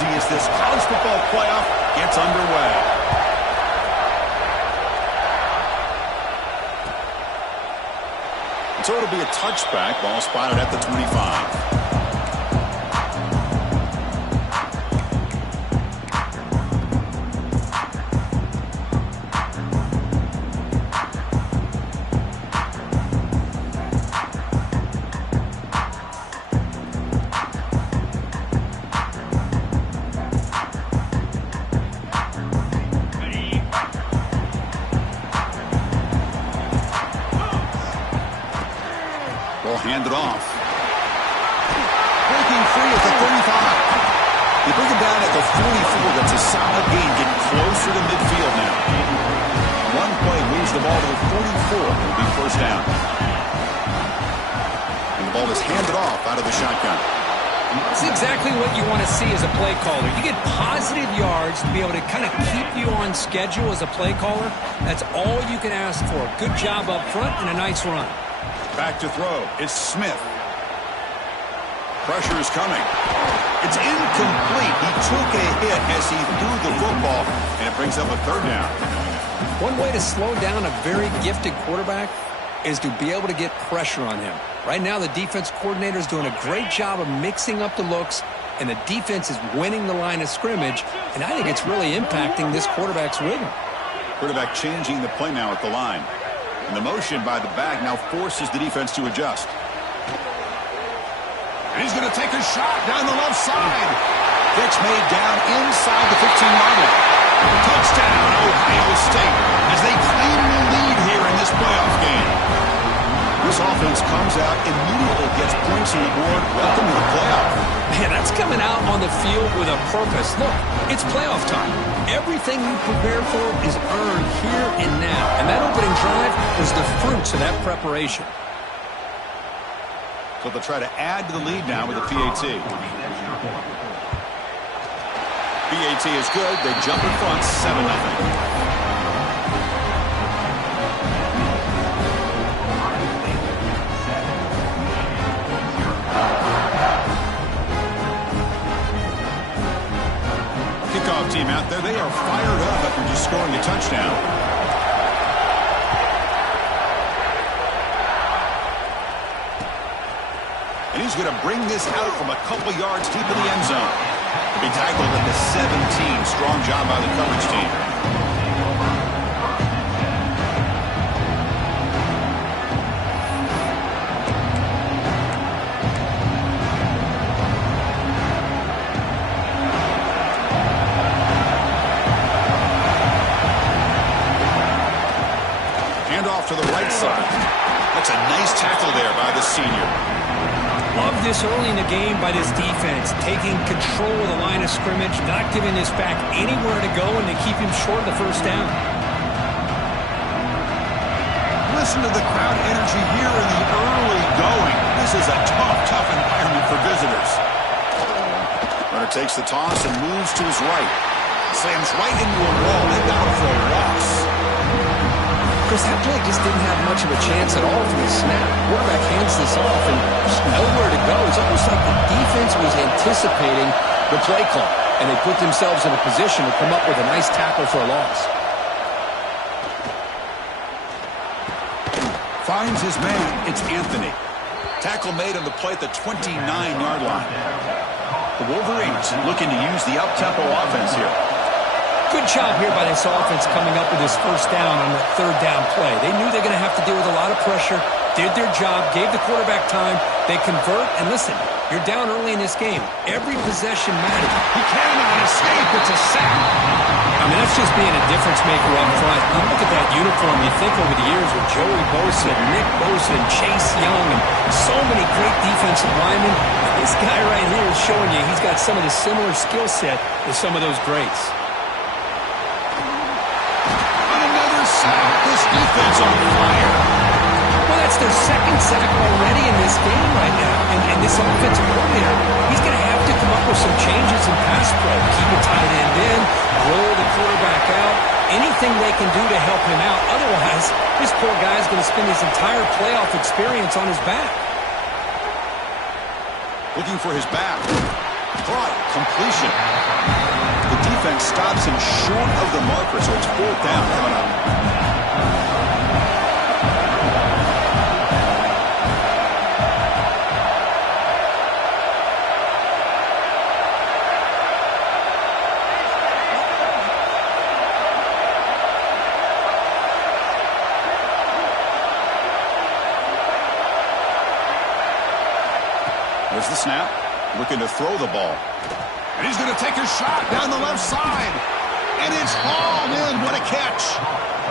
energy as this college football playoff gets underway. So it'll be a touchback. Ball spotted at the 25. Handed off. Breaking free at the 35. You bring him down at the 44. That's a solid gain, getting closer to midfield now. One play moves the ball to the 44. It'll be first down. And the ball is handed off out of the shotgun. That's exactly what you want to see as a play caller. You get positive yards to be able to kind of keep you on schedule as a play caller. That's all you can ask for. Good job up front and a nice run. Back to throw. It's Smith. Pressure is coming. It's incomplete. He took a hit as he threw the football, and it brings up a third down. One way to slow down a very gifted quarterback is to be able to get pressure on him. Right now, the defense coordinator is doing a great job of mixing up the looks, and the defense is winning the line of scrimmage, and I think it's really impacting this quarterback's rhythm. Quarterback changing the play now at the line. And the motion by the back now forces the defense to adjust. And he's going to take a shot down the left side. Pitch made down inside the 15-yard line. Touchdown, Ohio State, as they claim the lead here in this playoff game. This offense comes out, immediately gets points on the board. Welcome to the playoff. Man, that's coming out on the field with a purpose. Look, it's playoff time. Everything you prepare for is earned here and now. And that opening drive was the fruits of that preparation. So they'll try to add to the lead now with the PAT. PAT is good. They jump in front, 7-0. Kickoff team out there. They are fired up after just scoring a touchdown. And he's going to bring this out from a couple yards deep in the end zone. Big tackle at the 17. Strong job by the coverage team. To the right side. That's a nice tackle there by the senior. Love this early in the game by this defense, taking control of the line of scrimmage, not giving this back anywhere to go, and to keep him short of the first down. Listen to the crowd energy here in the early going. This is a tough environment for visitors. Runner takes the toss and moves to his right. Slams right into a wall. They've got him for a loss. Chris, that play just didn't have much of a chance at all from the snap. Quarterback hands this off and just nowhere to go. It's almost like the defense was anticipating the play call, and they put themselves in a position to come up with a nice tackle for a loss. Finds his man. It's Anthony. Tackle made on the play at the 29-yard line. The Wolverines looking to use the up-tempo offense here. Good job here by this offense coming up with this first down on the third down play. They knew they were going to have to deal with a lot of pressure, did their job, gave the quarterback time. They convert, and listen, you're down early in this game. Every possession matters. He cannot escape. It's a sack. I mean, that's just being a difference maker up front. You look at that uniform, you think over the years with Joey Bosa, Nick Bosa, and Chase Young, and so many great defensive linemen. This guy right here is showing you he's got some of the similar skill set as some of those greats. This defense on fire. Well, that's their second sack already in this game right now. And this offensive coordinator, he's going to have to come up with some changes in pass play. Keep a tight end in, roll the quarterback out, anything they can do to help him out. Otherwise, this poor guy's going to spend his entire playoff experience on his back. Looking for his back. Caught. Completion. The defense stops him short of the marker, so it's 4th down coming up. There's the snap. Looking to throw the ball. And he's going to take a shot down the left side. And it's hauled in. What a catch.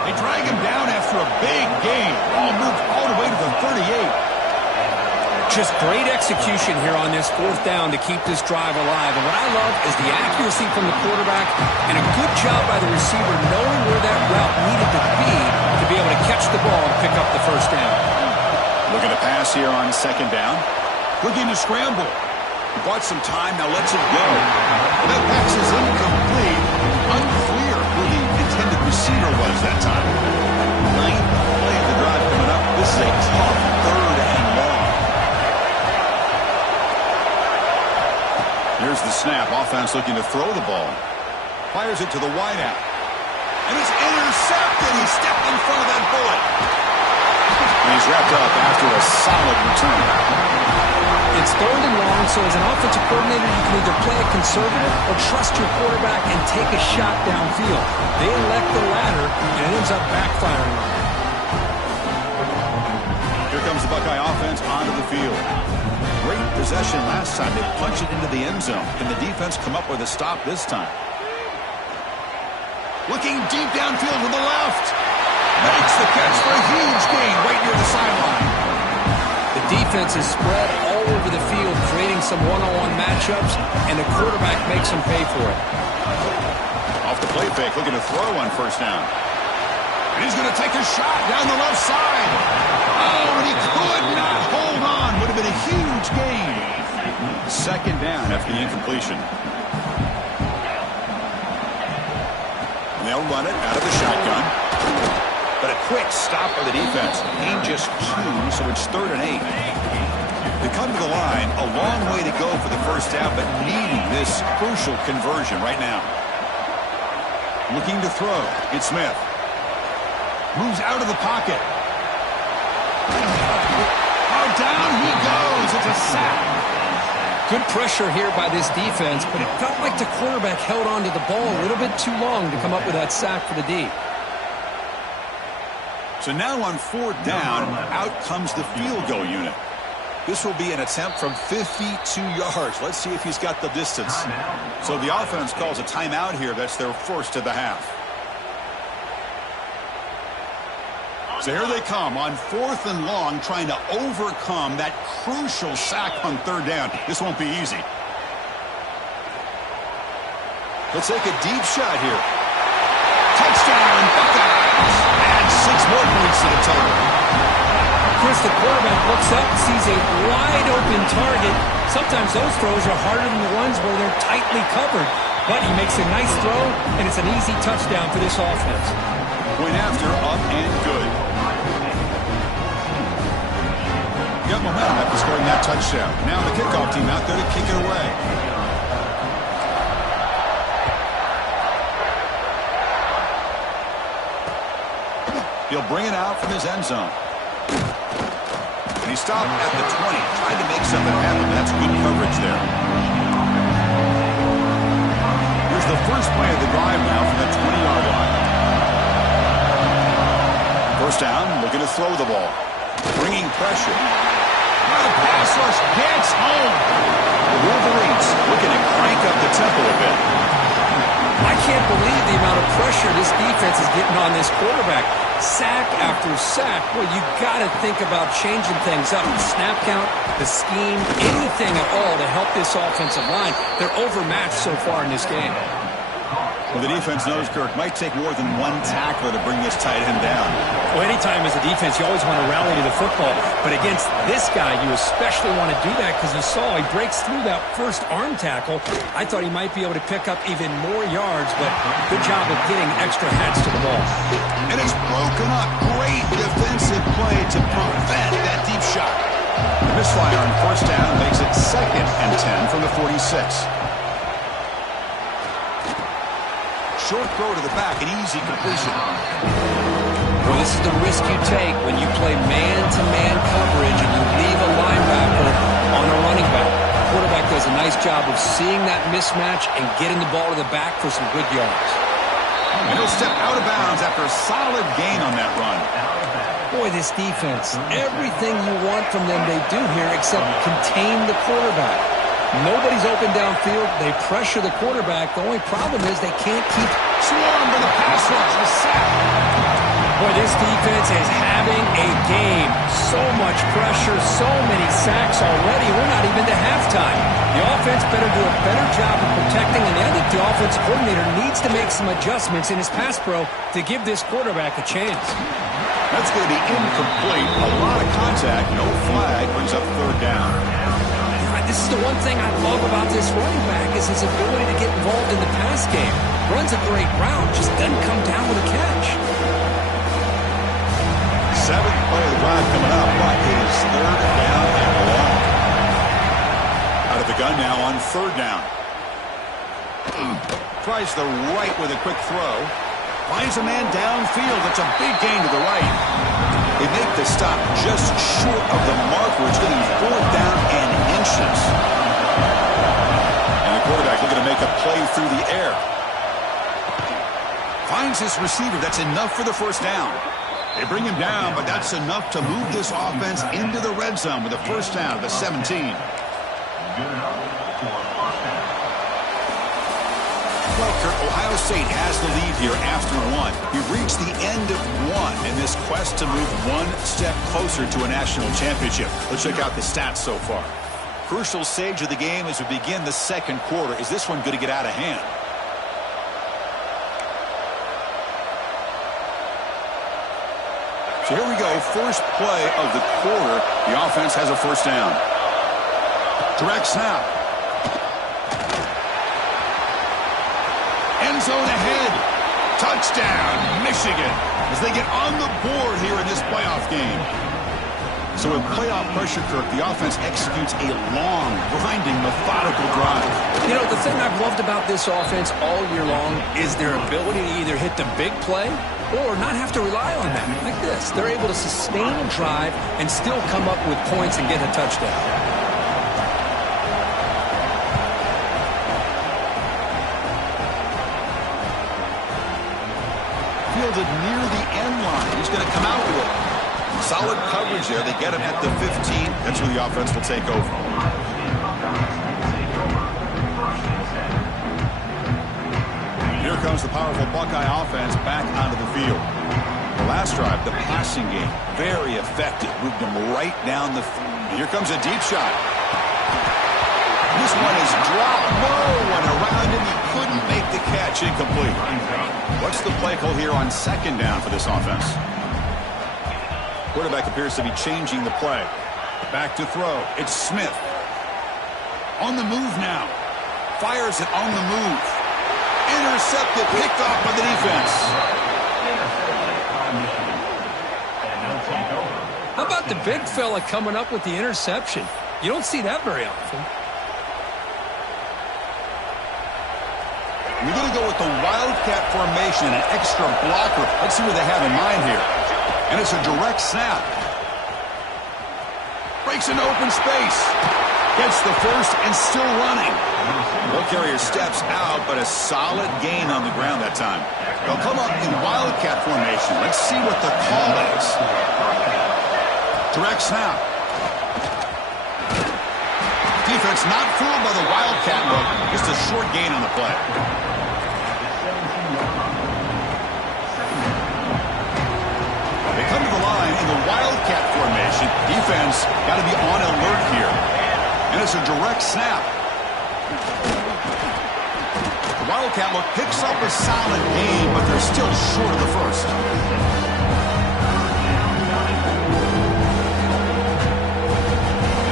They drag him down after a big gain. Ball moved all the way to the 38. Just great execution here on this 4th down to keep this drive alive. And what I love is the accuracy from the quarterback and a good job by the receiver knowing where that route needed to be able to catch the ball and pick up the 1st down. Looking to pass here on 2nd down. Looking to scramble. He bought some time, now lets it go. That pass is incomplete. Unclear who the intended receiver was that time. 9th play of the drive coming up. This is a tough 3rd and long. Here's the snap. Offense looking to throw the ball. Fires it to the wideout. And it's intercepted. He stepped in front of that bullet. And he's wrapped up after a solid return. It's 3rd and long, so as an offensive coordinator, you can either play it conservative or trust your quarterback and take a shot downfield. They elect the latter, and it ends up backfiring on them. Here comes the Buckeye offense onto the field. Great possession last time. They punched it into the end zone. Can the defense come up with a stop this time? Looking deep downfield to the left. Makes the catch for a huge gain right near the sideline. The defense is spread all over the field, creating some one-on-one matchups, and the quarterback makes them pay for it. Off the play fake, looking to throw on 1st down. And he's going to take a shot down the left side. Oh, and he could not hold on. Would have been a huge gain. 2nd down after the incompletion. And they'll run it out of the shotgun. But a quick stop by the defense. Gain just 2, so it's 3rd and 8. They come to the line, a long way to go for the 1st down, but needing this crucial conversion right now. Looking to throw. It's Smith. Moves out of the pocket. Oh, down he goes. It's a sack. Good pressure here by this defense, but it felt like the quarterback held on to the ball a little bit too long to come up with that sack for the D. So now on 4th down, out comes the field goal unit. This will be an attempt from 52 yards. Let's see if he's got the distance. So the offense calls a timeout here. That's their 1st of the half. So here they come on 4th and long, trying to overcome that crucial sack on 3rd down. This won't be easy. He'll take a deep shot here. Touchdown, Buckeyes. Add 6 more points to the total. Chris, the quarterback looks up, sees a wide-open target. Sometimes those throws are harder than the ones where they're tightly covered. But he makes a nice throw, and it's an easy touchdown for this offense. Point after, up and good. Got momentum after scoring that touchdown. Now the kickoff team out there to kick it away. He'll bring it out from his end zone. And he stopped at the 20, trying to make something happen. That's good coverage there. Here's the first play of the drive now from the 20-yard line. 1st down, looking to throw the ball. Bringing pressure. The pass rush gets home. The Wolverines looking to crank up the tempo a bit. I can't believe the amount of pressure this defense is getting on this quarterback. Sack after sack. Well, you got to think about changing things up. The snap count, the scheme, anything at all to help this offensive line. They're overmatched so far in this game. Well, the defense knows, Kirk, might take more than one tackler to bring this tight end down. Well, anytime as a defense, you always want to rally to the football. But against this guy, you especially want to do that because you saw he breaks through that first arm tackle. I thought he might be able to pick up even more yards, but good job of getting extra hats to the ball. And it's broken up. Great defensive play to prevent that deep shot. Misfire on first down makes it 2nd and 10 from the 46. Short throw to the back, an easy completion. Well, this is the risk you take when you play man-to-man coverage and you leave a linebacker on a running back. The quarterback does a nice job of seeing that mismatch and getting the ball to the back for some good yards. And he'll step out of bounds after a solid gain on that run. Boy, this defense, everything you want from them they do here except contain the quarterback. Nobody's open downfield. They pressure the quarterback. The only problem is they can't keep swarmed by the pass rush. A sack. Boy, this defense is having a game. So much pressure, so many sacks already. We're not even to halftime. The offense better do a better job of protecting, and I think the offensive coordinator needs to make some adjustments in his pass pro to give this quarterback a chance. That's going to be incomplete. A lot of contact, no flag, brings up 3rd down. This is the one thing I love about this running back is his ability to get involved in the pass game. Runs a great route, just doesn't come down with a catch. 7th play of the drive coming up, but it is 3rd down and long. Out of the gun now on 3rd down. Tries the right with a quick throw. Finds a man downfield. It's a big gain to the right. They make the stop just short of the marker. It's going to be 4th down and inches. And the quarterback looking to make a play through the air. Finds his receiver. That's enough for the 1st down. They bring him down, but that's enough to move this offense into the red zone with a 1st down at the 17. Well, Kurt, Ohio State has the lead here after 1. We've reached the end of 1 in this quest to move 1 step closer to a national championship. Let's check out the stats so far. Crucial stage of the game as we begin the 2nd quarter. Is this one going to get out of hand? So here we go, first play of the quarter. The offense has a 1st down. Direct snap. End zone ahead. Touchdown, Michigan, as they get on the board here in this playoff game. So with playoff pressure, Kirk, the offense executes a long, grinding, methodical drive. You know, the thing I've loved about this offense all year long is their ability to either hit the big play or not have to rely on that. Like this, they're able to sustain a drive and still come up with points and get a touchdown. Fielded near the end line. He's going to come out with it. Solid coverage there. They get him at the 15. That's where the offense will take over. Here comes the powerful Buckeye offense back onto the field. The last drive, the passing game, very effective. Moved them right down the field. Here comes a deep shot. This one is dropped. No one around him. He couldn't make the catch. Incomplete. What's the play call here on 2nd down for this offense? Quarterback appears to be changing the play. Back to throw. It's Smith. On the move now. Fires it on the move. Intercepted. Picked off by the defense. How about the big fella coming up with the interception? You don't see that very often. We're going to go with the Wildcat formation and an extra blocker. Let's see what they have in mind here. And it's a direct snap. Breaks into open space. Gets the first and still running. Ball carrier steps out, but a solid gain on the ground that time. They'll come up in Wildcat formation. Let's see what the call is. Direct snap. Defense not fooled by the Wildcat look. Just a short gain on the play. They come to the line in the Wildcat formation. Defense got to be on alert here. And it's a direct snap. The Wildcat look picks up a solid gain, but they're still short of the first.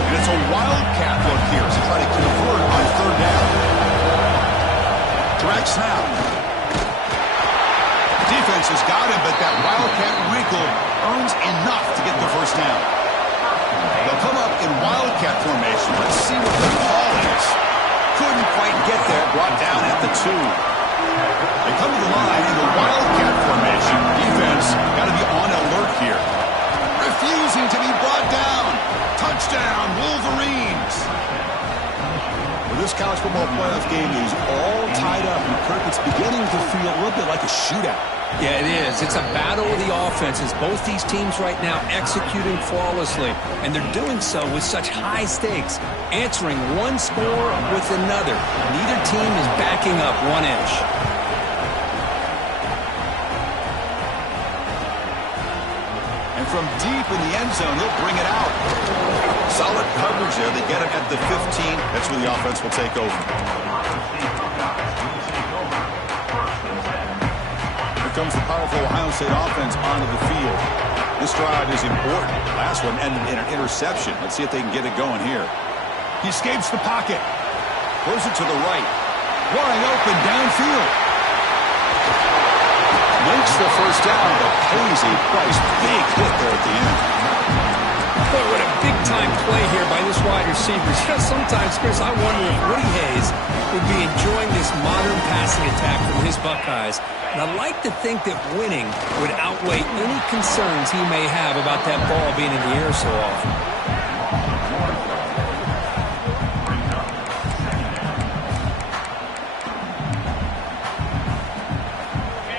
And it's a Wildcat look here to try to convert on 3rd down. Direct snap. Defense has got him, but that Wildcat wrinkle earns enough to get the 1st down. The They'll come up in wildcat formation. Let's see what the call is. Couldn't quite get there. Brought down at the 2. They come to the line in the wildcat formation. Defense got to be on alert here. Refusing to be brought down. Touchdown, Wolverines. Well, this college football playoff game is all tied up. And Kirk, it's beginning to feel a little bit like a shootout. Yeah, it is. It's a battle of the offenses. Both these teams right now executing flawlessly, and they're doing so with such high stakes, answering one score with another. Neither team is backing up 1 inch. And from deep in the end zone, he'll bring it out. Solid coverage there. They get him at the 15. That's where the offense will take over. Comes the powerful Ohio State offense onto the field. This drive is important. Last one ended in an interception. Let's see if they can get it going here. He escapes the pocket. Throws it to the right. Wide open downfield. Makes the first down, but pays a price. Big hit there at the end. Boy, what a big-time play here by this wide receiver. You know, sometimes, Chris, I wonder if Woody Hayes would be enjoying this modern passing attack from his Buckeyes. And I'd like to think that winning would outweigh any concerns he may have about that ball being in the air so often.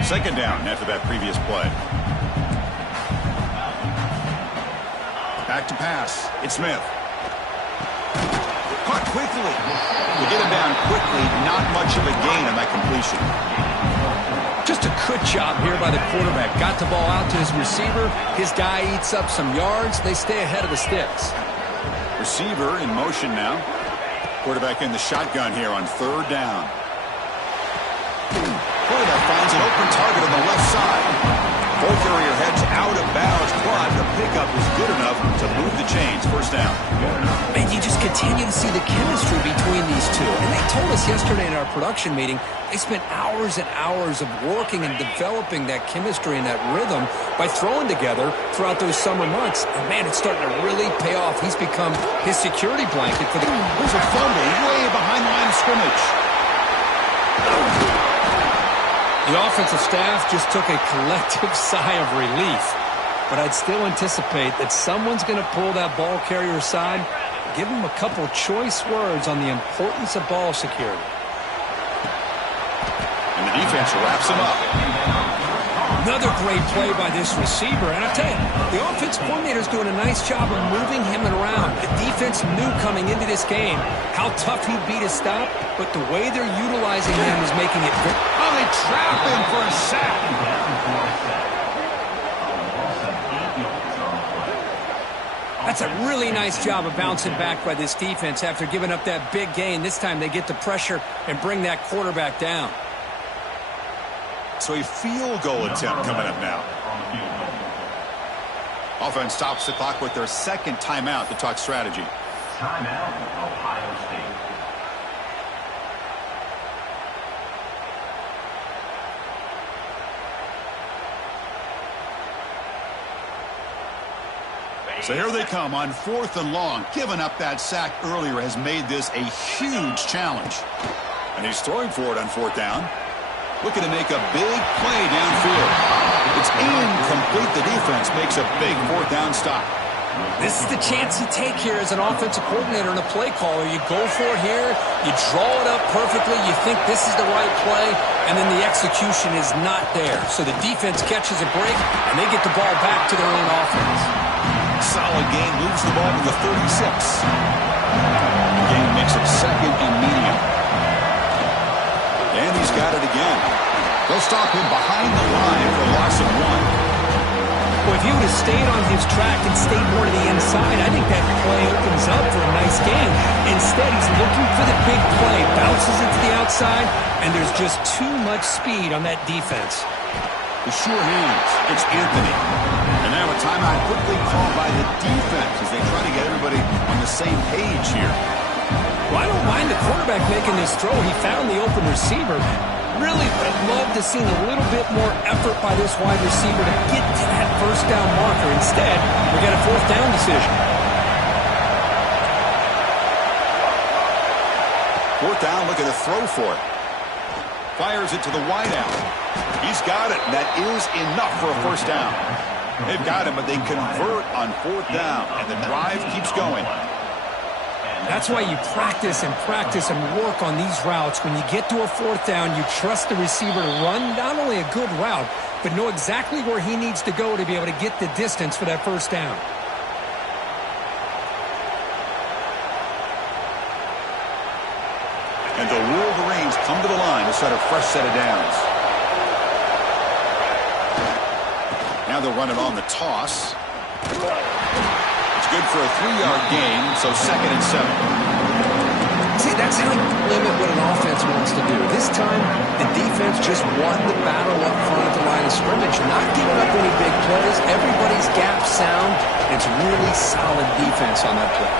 Second down after that previous play. Back to pass. It's Smith. Caught quickly. To get him down quickly, not much of a gain on that completion. Just a good job here by the quarterback. Got the ball out to his receiver. His guy eats up some yards. They stay ahead of the sticks. Receiver in motion now. Quarterback in the shotgun here on 3rd down. Quarterback finds an open target on the left side. Ball carrier heads out of bounds, but the pickup is good enough to move the chains. First down. And you just continue to see the chemistry between these two. And they told us yesterday in our production meeting, they spent hours and hours of working and developing that chemistry and that rhythm by throwing together throughout those summer months. And, man, it's starting to really pay off. He's become his security blanket for the... There's a fumble way behind the line of scrimmage. The offensive staff just took a collective sigh of relief. But I'd still anticipate that someone's going to pull that ball carrier aside, give him a couple choice words on the importance of ball security. And the defense wraps him up. Another great play by this receiver. And I tell you, the offense coordinator's doing a nice job of moving him around. The defense knew coming into this game how tough he'd be to stop, but the way they're utilizing him is making it very... Oh, they trap him for a sack. That's a really nice job of bouncing back by this defense after giving up that big gain. This time they get the pressure and bring that quarterback down. So a field goal attempt coming up now. Offense stops the clock with their second timeout to talk strategy. Timeout, Ohio State. So here they come on 4th and long. Giving up that sack earlier has made this a huge challenge. And he's throwing for it on 4th down. Looking to make a big play downfield. It's incomplete. The defense makes a big 4th down stop. This is the chance you take here as an offensive coordinator and a play caller. You go for it here. You draw it up perfectly. You think this is the right play, and then the execution is not there. So the defense catches a break, and they get the ball back to their own offense. Solid gain. Moves the ball to the 36. The gain makes it 2nd and medium. And he's got it again. They'll stop him behind the line for a loss of 1. Well, if he would have stayed on his track and stayed more to the inside, I think that play opens up for a nice game. Instead, he's looking for the big play, bounces it to the outside, and there's just too much speed on that defense. The sure hands. It's Anthony. And now a timeout quickly called by the defense as they try to get everybody on the same page here. Well, I don't mind the quarterback making this throw. He found the open receiver. Really would have loved to see a little bit more effort by this wide receiver to get to that 1st down marker. Instead, we got a 4th down decision. Fourth down, looking to throw for it. Fires it to the wideout. He's got it, and that is enough for a first down. They've got him, but they convert on fourth down, and the drive keeps going. That's why you practice and work on these routes. When you get to a fourth down, you trust the receiver to run not only a good route, but know exactly where he needs to go to be able to get the distance for that first down. And the Wolverines come to the line to set a fresh set of downs. Now they'll run it on the toss. It's good for a 3-yard gain, so 2nd and 7. See, that's how you limit what an offense wants to do. This time, the defense just won the battle up front at the line of scrimmage, not giving up any big plays. Everybody's gap sound. It's really solid defense on that play.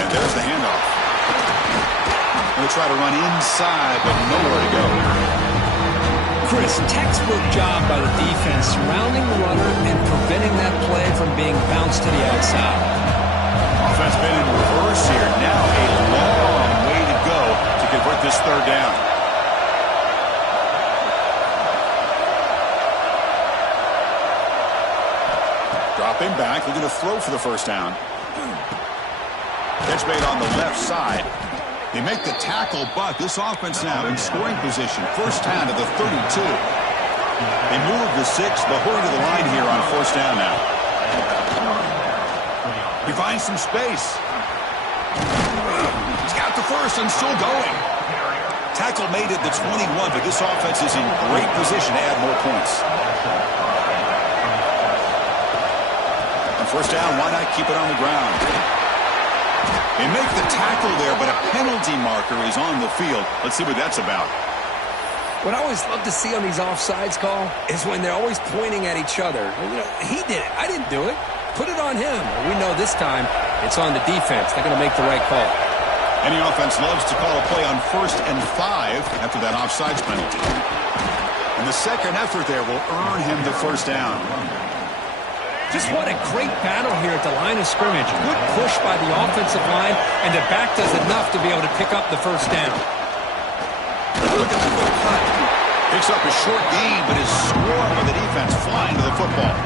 And there's the handoff. Going to try to run inside, but nowhere to go. Chris, textbook job by the defense, surrounding the runner and preventing that play from being bounced to the outside. Offense been in reverse here. Now a long way to go to convert this third down. Dropping back, looking to throw for the first down. Catch made on the left side. They make the tackle, but this offense now in scoring position. First down to the 32. They move the 6, but hurry to the line here on first down now. He finds some space. He's got the first and still going. Tackle made at the 21, but this offense is in great position to add more points. On first down, why not keep it on the ground? They make the tackle there, but a penalty marker is on the field. Let's see what that's about. What I always love to see on these offsides call is when they're always pointing at each other. You know, he did it. I didn't do it. Put it on him. We know this time it's on the defense. They're going to make the right call. Any offense loves to call a play on 1st and 5 after that offsides penalty. And the second effort there will earn him the first down. Just what a great battle here at the line of scrimmage. Good push by the offensive line, and the back does enough to be able to pick up the first down. Look at the quick cut. Picks up a short gain, but is scored by the defense flying to the football.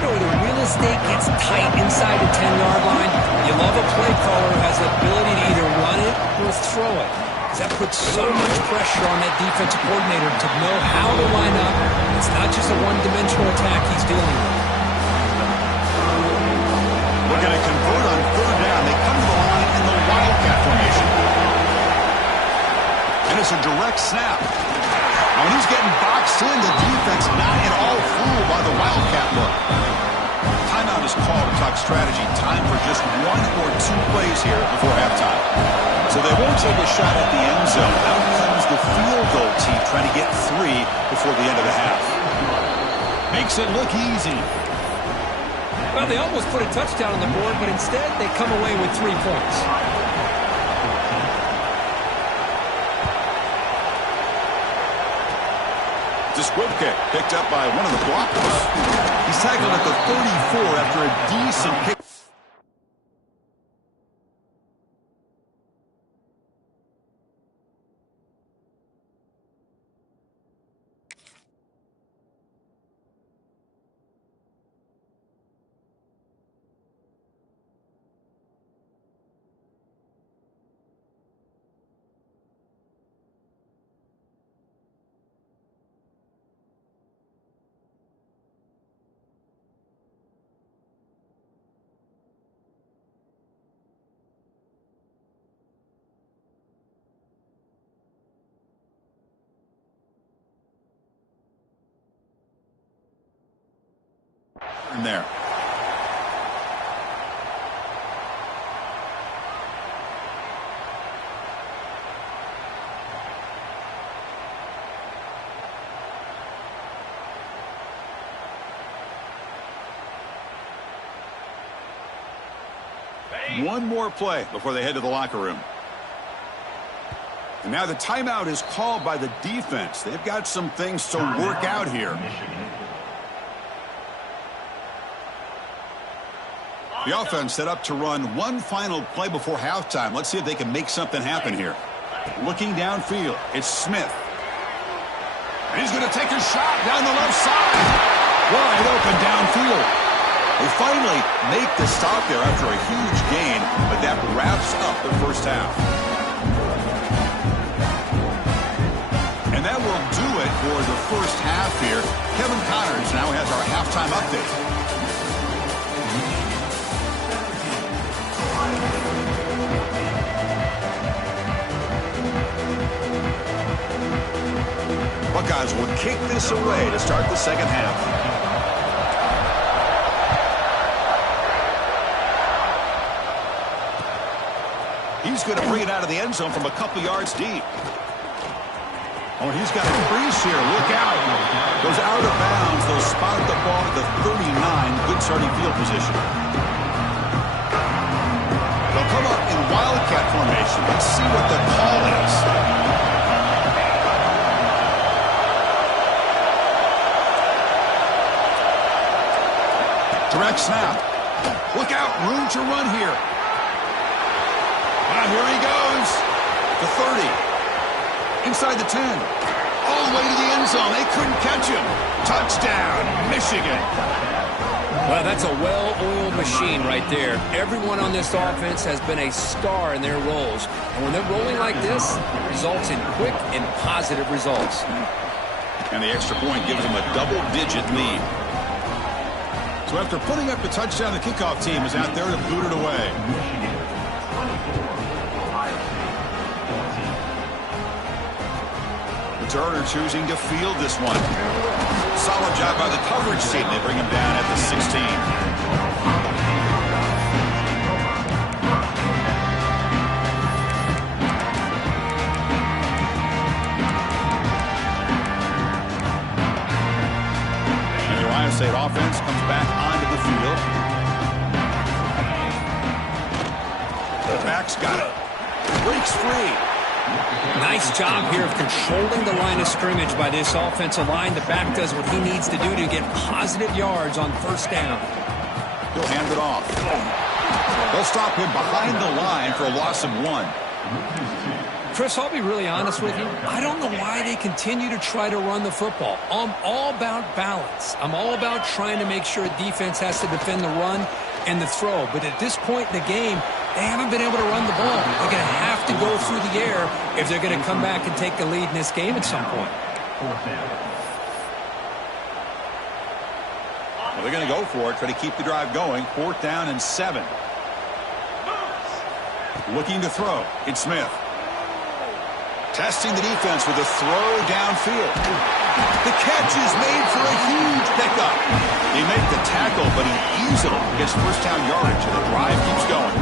You know, the real estate gets tight inside the 10-yard line. You love a play caller who has the ability to either run it or throw it. That puts so much pressure on that defensive coordinator to know how to line up. It's not just a one-dimensional attack he's dealing with. Looking to convert on third down. They come to the line in the Wildcat formation. And it's a direct snap. Now, when he's getting boxed in, the defense not at all fooled by the Wildcat look. Timeout is called to talk strategy. Time for just 1 or 2 plays here before halftime. So they won't take a shot at the end zone. Out comes the field goal team trying to get 3 before the end of the half. Makes it look easy. Well, they almost put a touchdown on the board, but instead they come away with 3 points. It's a squib kick picked up by one of the blockers. He's tackled at the 34 after a decent kick. In there. One more play before they head to the locker room. And now the timeout is called by the defense. They've got some things to work out here. The offense set up to run one final play before halftime. Let's see if they can make something happen here. Looking downfield, it's Smith. And he's going to take a shot down the left side. Wide open downfield. They finally make the stop there after a huge gain, but that wraps up the first half. And that will do it for the first half here. Kevin Connors now has our halftime update. Buckeyes will kick this away to start the second half. He's going to bring it out of the end zone from a couple yards deep. Oh, and he's got a crease here. Look out. Goes out of bounds. They'll spot the ball at the 39. Good starting field position. They'll come up in wildcat formation. Let's see what the call is. Direct snap. Look out. Room to run here. Ah, here he goes. The 30. Inside the 10. All the way to the end zone. They couldn't catch him. Touchdown, Michigan. Well, that's a well-oiled machine right there. Everyone on this offense has been a star in their roles. And when they're rolling like this, it results in quick and positive results. And the extra point gives them a double-digit lead. So after putting up the touchdown, the kickoff team is out there to boot it away. Returner choosing to field this one. Solid job by the coverage team. They bring him down at the 16. State offense comes back onto the field. The back's got it. Breaks free. Nice job here of controlling the line of scrimmage by this offensive line. The back does what he needs to do to get positive yards on first down. He'll hand it off. They'll stop him behind the line for a loss of 1. Chris, I'll be really honest with you. I don't know why they continue to try to run the football. I'm all about balance. I'm all about trying to make sure defense has to defend the run and the throw. But at this point in the game, they haven't been able to run the ball. They're going to have to go through the air if they're going to come back and take the lead in this game at some point. Well, they're going to go for it, try to keep the drive going. 4th down and 7. Looking to throw. It's Smith. Testing the defense with a throw downfield. The catch is made for a huge pickup. They make the tackle, but he easily gets first down yardage, and the drive keeps going.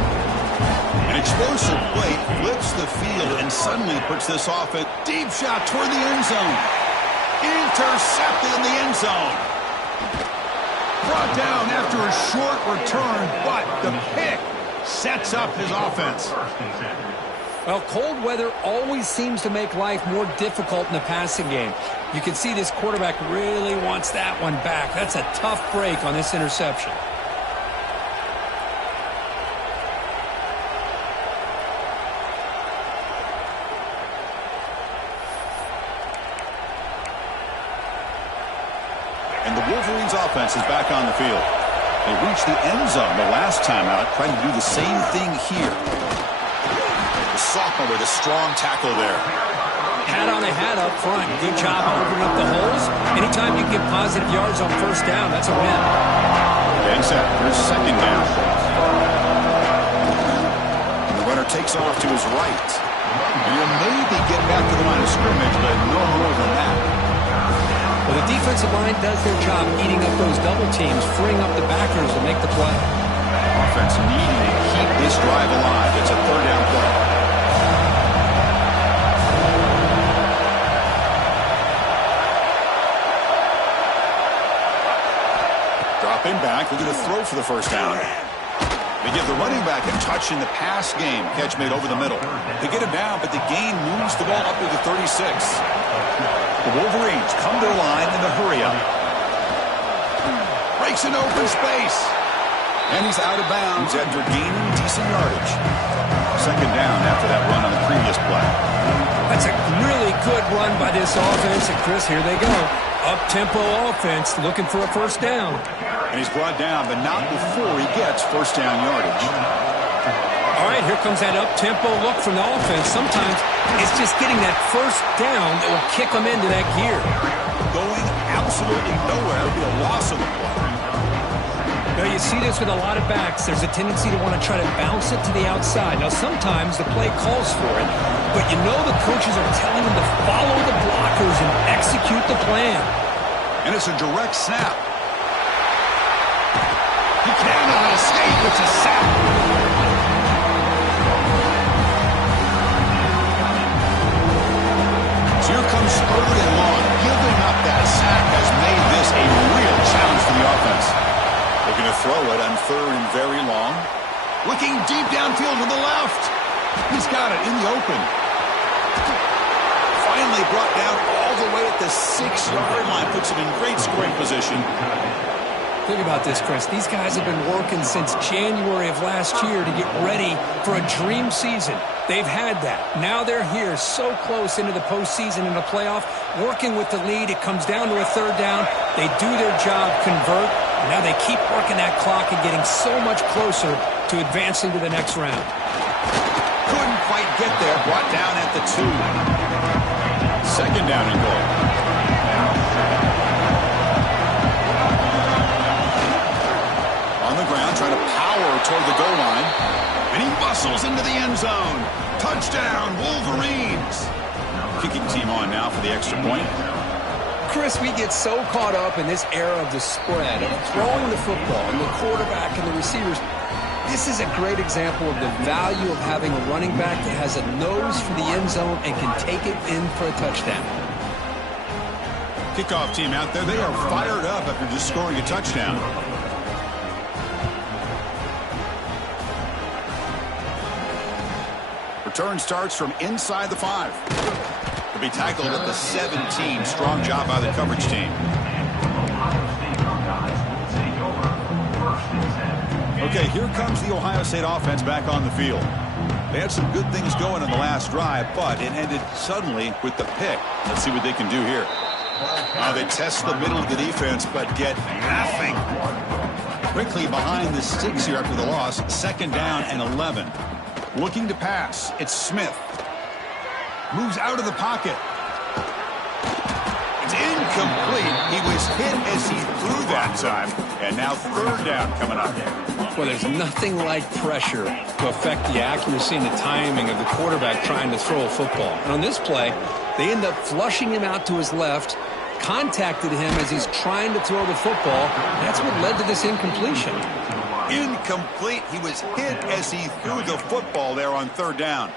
An explosive play flips the field and suddenly puts this offense. Deep shot toward the end zone. Intercepted in the end zone. Brought down after a short return, but the pick sets up his offense. Well, cold weather always seems to make life more difficult in the passing game. You can see this quarterback really wants that one back. That's a tough break on this interception. And the Wolverines' offense is back on the field. They reached the end zone the last time out, trying to do the same thing here. The sophomore with a strong tackle there. Hat on a hat up front. Good job opening up the holes. Anytime you get positive yards on first down, that's a win. And set for his second down. And the runner takes off to his right. And he'll maybe get back to the line of scrimmage, but no more than that. Well, the defensive line does their job eating up those double teams, freeing up the backers to make the play. Offense needing to keep this drive alive. It's a 3rd down play. Dropping back, looking to throw for the first down. They give the running back a touch in the pass game. Catch made over the middle. They get him down, but the gain moves the ball up to the 36. The Wolverines come to the line in the hurry up. Breaks an open space. And he's out of bounds after gaining decent yardage. Second down after that run on the previous play. That's a really good run by this offense. And, Chris, here they go. Up-tempo offense looking for a first down. And he's brought down, but not before he gets first down yardage. All right, here comes that up-tempo look from the offense. Sometimes it's just getting that first down that will kick them into that gear. Going absolutely nowhere. It'll be a loss of the play. Now, you see this with a lot of backs. There's a tendency to want to try to bounce it to the outside. Now, sometimes the play calls for it, but you know the coaches are telling them to follow the blockers and execute the plan. And it's a direct snap. He cannot escape. It's a sack. So here comes 3rd and long. Giving up that sack has made this a real challenge for the offense. Looking to throw it on 3rd and very long. Looking deep downfield to the left. He's got it in the open. Finally brought down all the way at the 6-yard line. Puts him in great scoring position. Think about this, Chris. These guys have been working since January of last year to get ready for a dream season. They've had that. Now they're here so close into the postseason and the playoff, working with the lead. It comes down to a 3rd down. They do their job, convert. And now they keep working that clock and getting so much closer to advancing to the next round. Couldn't quite get there. Brought down at the 2. 2nd down and goal. On the ground, trying to power toward the goal line. And he bustles into the end zone. Touchdown, Wolverines. Kicking team on now for the extra point. Chris, we get so caught up in this era of the spread, of throwing the football, and the quarterback and the receivers. This is a great example of the value of having a running back that has a nose for the end zone and can take it in for a touchdown. Kickoff team out there, they are fired up after just scoring a touchdown. Return starts from inside the 5. To be tackled at the 17. Strong job by the coverage team. Okay, here comes the Ohio State offense back on the field. They had some good things going in the last drive, but it ended suddenly with the pick. Let's see what they can do here. They test the middle of the defense, but get nothing. Quickly behind the sticks here after the loss. 2nd down and 11. Looking to pass. It's Smith. Moves out of the pocket. It's incomplete. He was hit as he threw that time. And now 3rd down coming up. Well, there's nothing like pressure to affect the accuracy and the timing of the quarterback trying to throw a football. And on this play, they end up flushing him out to his left, contacted him as he's trying to throw the football. That's what led to this incompletion. Incomplete. He was hit as he threw the football there on 3rd down.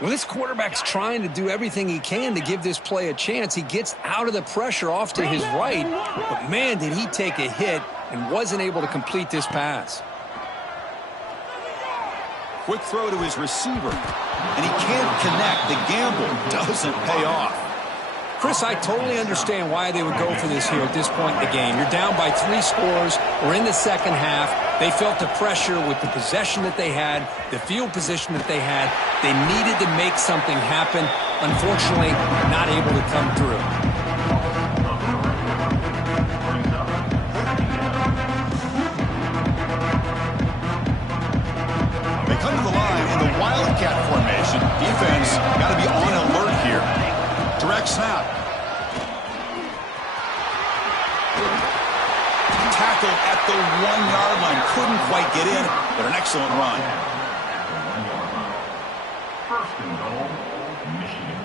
Well, this quarterback's trying to do everything he can to give this play a chance. He gets out of the pressure off to his right, but man, did he take a hit and wasn't able to complete this pass. Quick throw to his receiver, and he can't connect. The gamble doesn't pay off. Chris, I totally understand why they would go for this here at this point in the game. You're down by 3 scores. We're in the second half. They felt the pressure with the possession that they had, the field position that they had. They needed to make something happen. Unfortunately, not able to come through. They come to the line in the Wildcat formation. Defense got to be on alert here. Direct snap. Tackled at the 1-yard line. Couldn't quite get in, but an excellent run. 1st and goal, Michigan.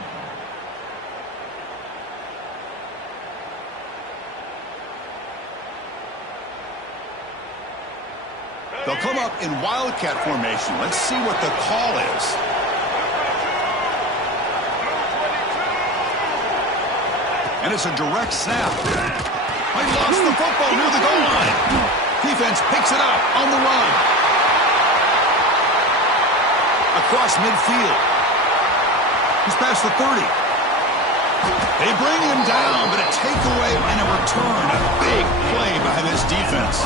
They'll come up in Wildcat formation. Let's see what the call is. And it's a direct snap. He lost the football near the goal line. Defense picks it up on the run. Across midfield. He's past the 30. They bring him down, but a takeaway and a return. A big play by this defense.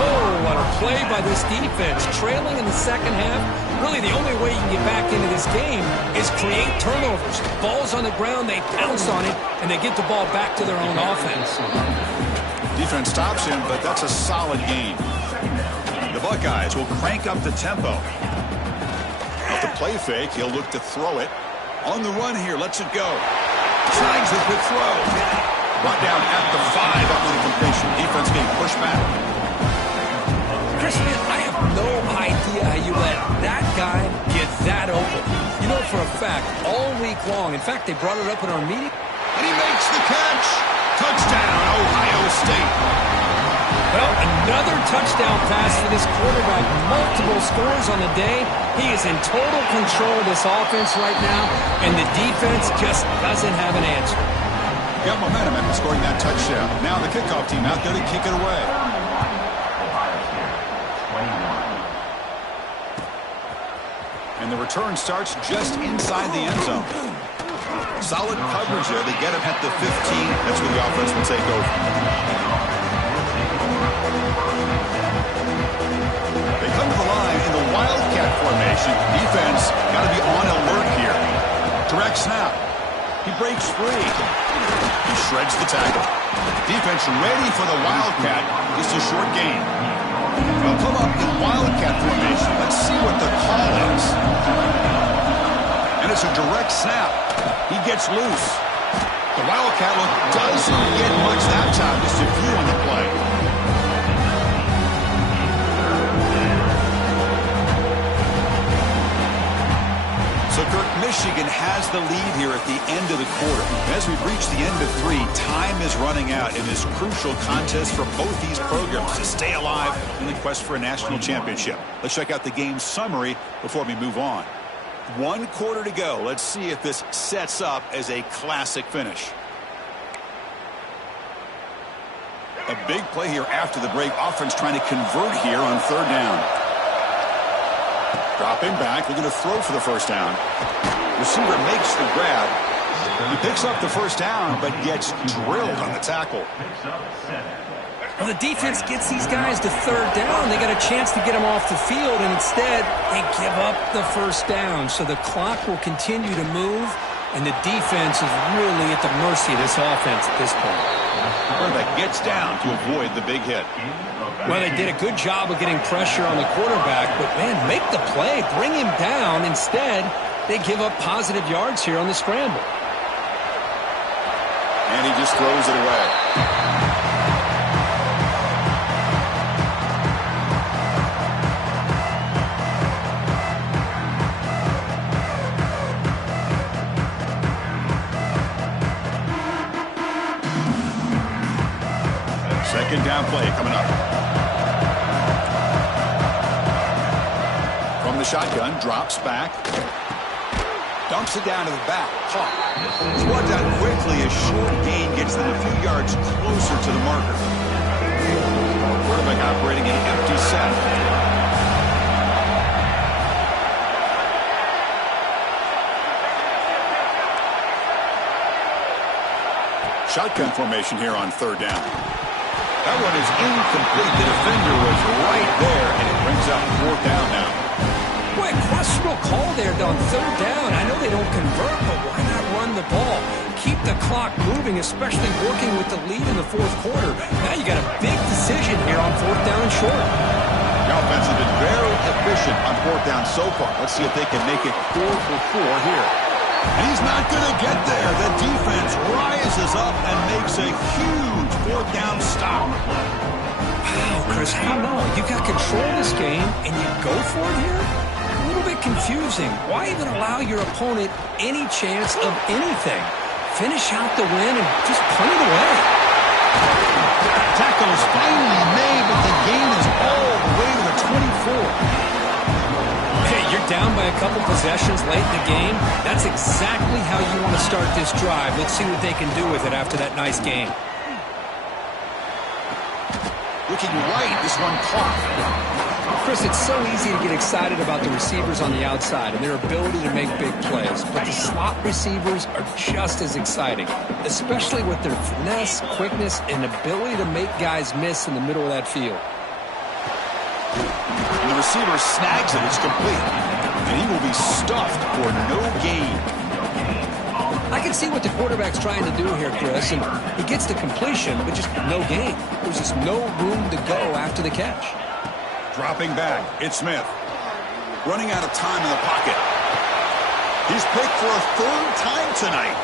Oh, what a play by this defense. Trailing in the second half. Really, the only way you can get back into this game is create turnovers. Ball's on the ground, they pounce on it, and they get the ball back to their own offense. Defense stops him, but that's a solid game. The Buckeyes will crank up the tempo. Off the play fake, he'll look to throw it. On the run here, lets it go. Tries the quick throw. Brought down at the 5 after the completion. Defense getting pushed back. Chris, man, I have no idea how you let that guy get that open. You know for a fact, all week long, in fact, they brought it up in our meeting. And he makes the catch. Touchdown, Ohio State. Well, another touchdown pass for this quarterback. Multiple scores on the day. He is in total control of this offense right now, and the defense just doesn't have an answer. Got momentum after scoring that touchdown. Now the kickoff team out there to kick it away. And the return starts just inside the end zone. Solid coverage there. They get him at the 15. That's where the offense will take over. They come to the line in the Wildcat formation. Defense got to be on alert here. Direct snap. He breaks free. He shreds the tackle. Defense ready for the Wildcat. Just a short gain. They'll come up in Wildcat formation. Let's see what the call is. And it's a direct snap. He gets loose. The Wildcat look doesn't get much that time. Just a few on the play. So, Kirk, Michigan has the lead here at the end of the quarter. As we've reached the end of 3, time is running out in this crucial contest for both these programs to stay alive in the quest for a national championship. Let's check out the game summary before we move on. 1 quarter to go. Let's see if this sets up as a classic finish. A big play here after the break. Offense trying to convert here on 3rd down. Dropping back, looking to throw for the first down. Receiver makes the grab. He picks up the first down, but gets drilled on the tackle. Well, the defense gets these guys to 3rd down. They got a chance to get them off the field, and instead they give up the first down. So the clock will continue to move, and the defense is really at the mercy of this offense at this point. Quarterback gets down to avoid the big hit. Well, they did a good job of getting pressure on the quarterback, but, man, make the play. Bring him down. Instead, they give up positive yards here on the scramble. And he just throws it away. Second down play coming up. From the shotgun, drops back. Dumps it down to the back. It's brought down quickly. A short gain gets them a few yards closer to the marker. Quarterback operating an empty set. Shotgun formation here on 3rd down. That one is incomplete. The defender was right there, and it brings up 4th down now. Boy, questionable call there on 3rd down. I know they don't convert, but why not run the ball? Keep the clock moving, especially working with the lead in the 4th quarter. Now you got a big decision here on 4th down and short. The offense has been very efficient on 4th down so far. Let's see if they can make it 4 for 4 here. And he's not going to get there. The defense rises up and makes a huge 4th down stop. Wow, Chris, I don't know. You got control of this game, and you go for it here? A little bit confusing. Why even allow your opponent any chance of anything? Finish out the win and just punt it away. Tackle is finally made, but the gain is all the way to the 24. Hey, you're down by a couple possessions late in the game. That's exactly how you want to start this drive. Let's see what they can do with it after that nice game. Looking right, this one caught. Chris, it's so easy to get excited about the receivers on the outside and their ability to make big plays, but the slot receivers are just as exciting, especially with their finesse, quickness, and ability to make guys miss in the middle of that field. And the receiver snags it. It's complete. And he will be stuffed for no gain. I can see what the quarterback's trying to do here, Chris, and he gets the completion, but just no gain. There's just no room to go after the catch. Dropping back, it's Smith. Running out of time in the pocket. He's picked for a third time tonight.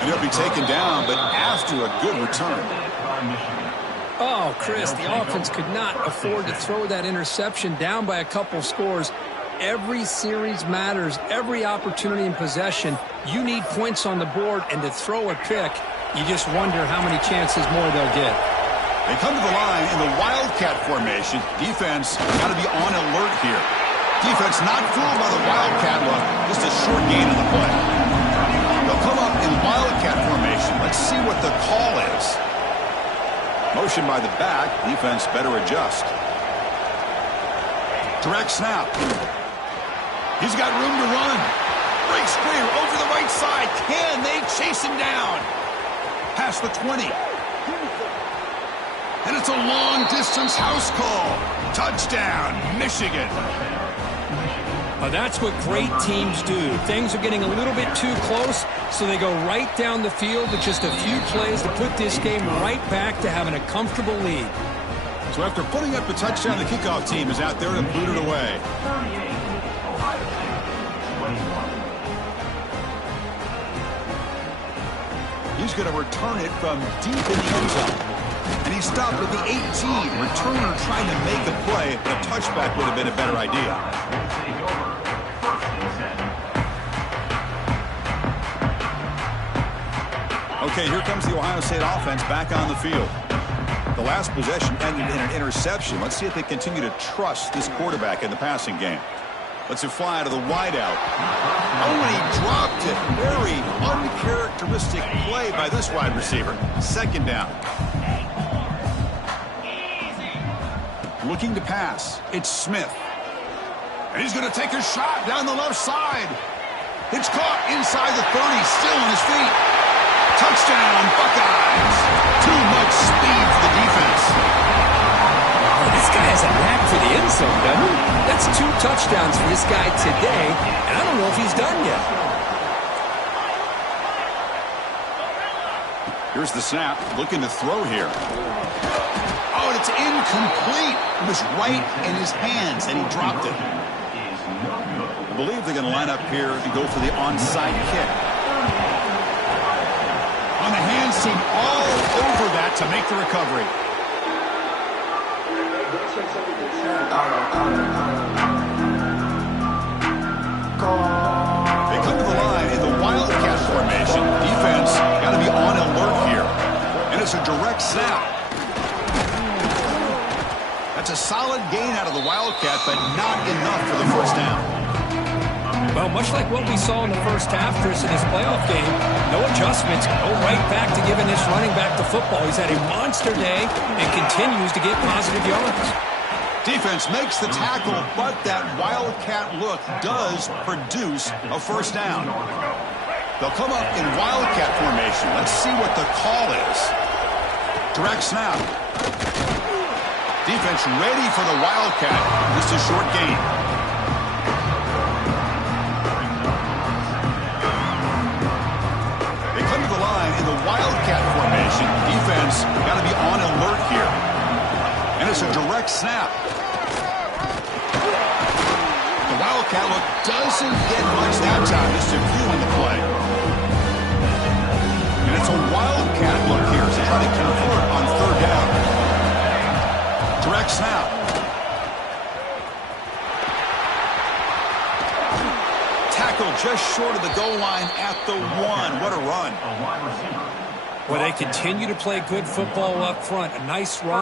And he'll be taken down, but after a good return. Oh, Chris, the offense could not afford to throw that interception down by a couple scores. Every series matters. Every opportunity in possession, you need points on the board, and to throw a pick, you just wonder how many chances more they'll get. They come to the line in the Wildcat formation. Defense got to be on alert here. Defense not fooled by the Wildcat look. Just a short gain in the play. They'll come up in Wildcat formation. Let's see what the call is. Motion by the back. Defense better adjust. Direct snap. He's got room to run. Breaks clear over the right side. Can they chase him down? Past the 20. And it's a long-distance house call. Touchdown, Michigan. Well, that's what great teams do. Things are getting a little bit too close, so they go right down the field with just a few plays to put this game right back to having a comfortable lead. So after putting up the touchdown, the kickoff team is out there to boot it away. He's going to return it from deep in the end zone. And he stopped at the 18. Returner trying to make a play, but a touchback would have been a better idea. Okay, here comes the Ohio State offense back on the field. The last possession ended in an interception. Let's see if they continue to trust this quarterback in the passing game. Lets it fly to the wideout. Oh, and he dropped it. Very uncharacteristic play by this wide receiver. Second down. Looking to pass. It's Smith. And he's going to take a shot down the left side. It's caught inside the 30, still on his feet. Touchdown, Buckeyes. Too much speed for the defense. Oh, this guy has a knack for the end zone, doesn't he? That's 2 touchdowns for this guy today, and I don't know if he's done yet. Here's the snap. Looking to throw here. Oh, and it's incomplete. It was right in his hands, and he dropped it. I believe they're going to line up here and go for the onside kick. On the hands team all over that to make the recovery. They come to the line in the Wildcat formation. Defense got to be on alert here. And it's a direct snap. That's a solid gain out of the Wildcat, but not enough for the first down. Well, much like what we saw in the first half, Chris, in this playoff game, no adjustments, go right back to giving this running back the football. He's had a monster day and continues to get positive yards. Defense makes the tackle, but that Wildcat look does produce a first down. They'll come up in Wildcat formation. Let's see what the call is. Direct snap. Defense ready for the Wildcat. Just a short gain. They come to the line in the Wildcat formation. Defense got to be on alert here. And it's a direct snap. The Wildcat look doesn't get much that time. Just a few in the play. And it's a Wildcat look here to try to convert on third down. Direct snap. Tackle just short of the goal line at the 1. What a run. Well, they continue to play good football up front. A nice run.